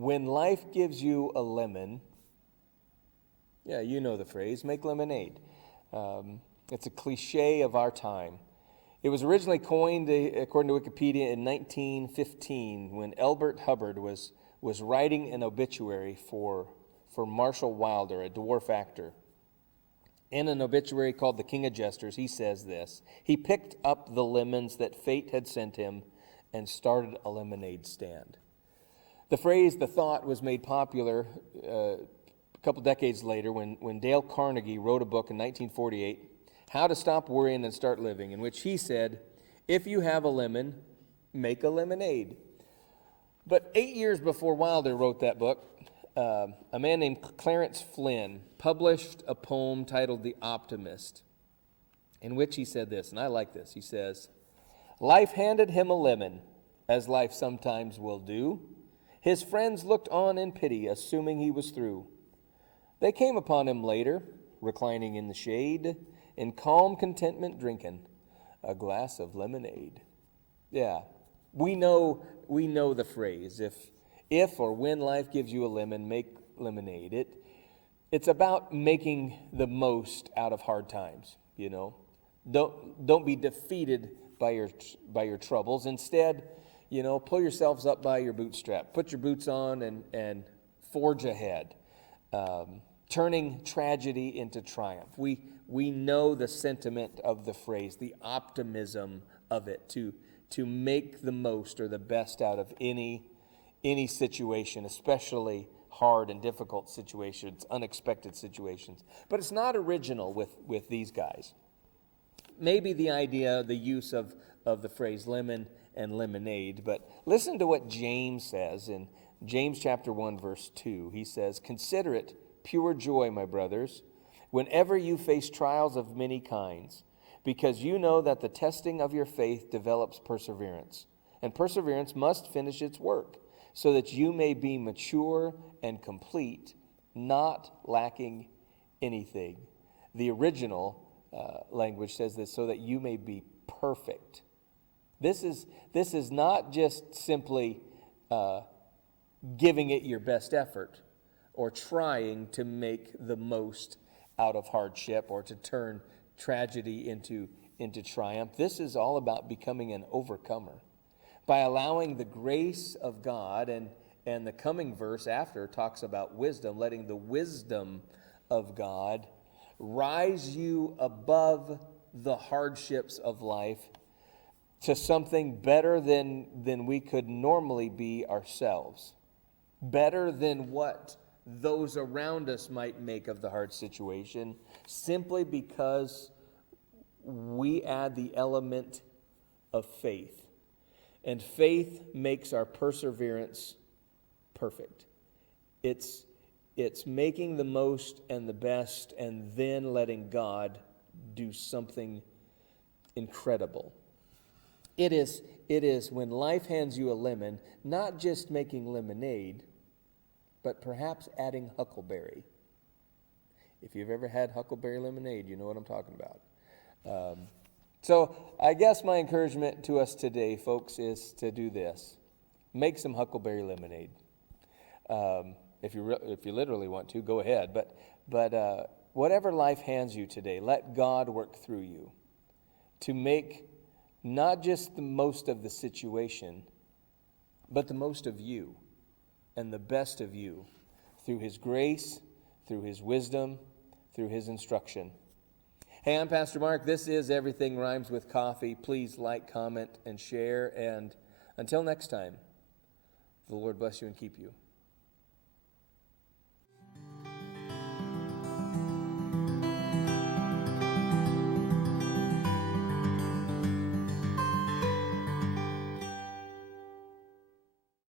When life gives you a lemon, yeah, you know the phrase, make lemonade. It's a cliche of our time. It was originally coined, according to Wikipedia, in 1915 when Elbert Hubbard was writing an obituary for Marshall Wilder, a dwarf actor. In an obituary called The King of Jesters, he says this: he picked up the lemons that fate had sent him and started a lemonade stand. The phrase, the thought, was made popular a couple decades later when Dale Carnegie wrote a book in 1948, How to Stop Worrying and Start Living, in which he said, if you have a lemon, make a lemonade. But 8 years before Wilder wrote that book, a man named Clarence Flynn published a poem titled The Optimist, in which he said this, and I like this. He says, life handed him a lemon, as life sometimes will do. His friends looked on in pity, assuming he was through. They came upon him later, reclining in the shade, in calm contentment drinking a glass of lemonade. Yeah, we know the phrase, if or when life gives you a lemon, make lemonade. It's about making the most out of hard times, you know. Don't be defeated by your troubles. Instead, you know, pull yourselves up by your bootstrap. Put your boots on and forge ahead. Turning tragedy into triumph. We know the sentiment of the phrase, the optimism of it, to make the most or the best out of any situation, especially hard and difficult situations, unexpected situations. But it's not original with these guys. Maybe the idea, the use of the phrase lemon and lemonade, but listen to what James says in James chapter 1, verse 2. He says, consider it pure joy, my brothers, whenever you face trials of many kinds, because you know that the testing of your faith develops perseverance. And perseverance must finish its work, so that you may be mature and complete, not lacking anything. The original language says this, so that you may be perfect. This is not just simply giving it your best effort or trying to make the most out of hardship or to turn tragedy into triumph. This is all about becoming an overcomer by allowing the grace of God, and the coming verse after talks about wisdom, letting the wisdom of God rise you above the hardships of life to something better than we could normally be ourselves, better than what those around us might make of the hard situation, simply because we add the element of faith. And faith makes our perseverance perfect. It's making the most and the best and then letting God do something incredible. It is when life hands you a lemon, not just making lemonade, but perhaps adding huckleberry. If you've ever had huckleberry lemonade, you know what I'm talking about. So I guess my encouragement to us today, folks, is to do this. Make some huckleberry lemonade. If you literally want to, go ahead. But whatever life hands you today, let God work through you to make not just the most of the situation, but the most of you and the best of you through His grace, through His wisdom, through His instruction. Hey, I'm Pastor Mark. This is Everything Rhymes with Coffee. Please like, comment, and share. And until next time, the Lord bless you and keep you.